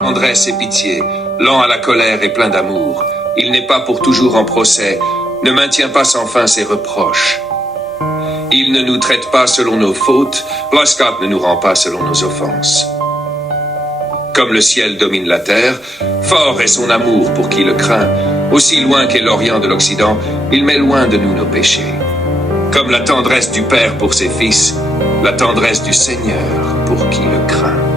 Tendresse et pitié, lent à la colère et plein d'amour. Il n'est pas pour toujours en procès, ne maintient pas sans fin ses reproches. Il ne nous traite pas selon nos fautes, Gott ne nous rend pas selon nos offenses. Comme le ciel domine la terre, fort est son amour pour qui le craint. Aussi loin qu'est l'Orient de l'Occident, il met loin de nous nos péchés. Comme la tendresse du Père pour ses fils, la tendresse du Seigneur pour qui le craint.